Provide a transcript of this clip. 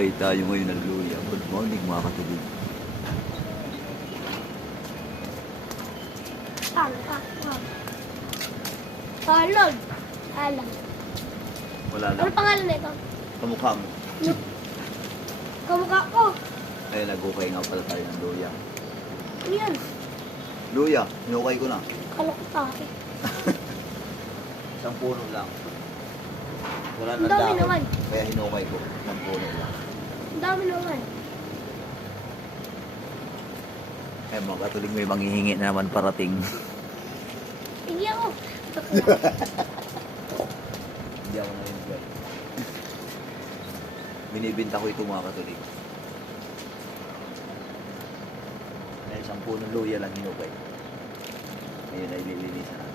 Hinukay tayo ngayon ng luya. Good morning mga katulig. Arnold. Alam. Wala Ano lang. pangalan nito? Kamukha mo. Kamukha ko. Ay, nagukay nga pala tayo ng luya. Ano yan? Luya, hinukay ko na. Kala ko tayo. Isang puno lang. Wala Ang nang dami dahon. naman. Kaya hinukay ko. Isang puno lang. Ang dami naman. Eh, mga katulig, may manghihingi na naman parating. Hindi ako. Hindi ako ngayon, guys. Binibinta ko ito mga katulig. Dahil 10 luya lang hinukay. Ngayon ay lilinisan natin.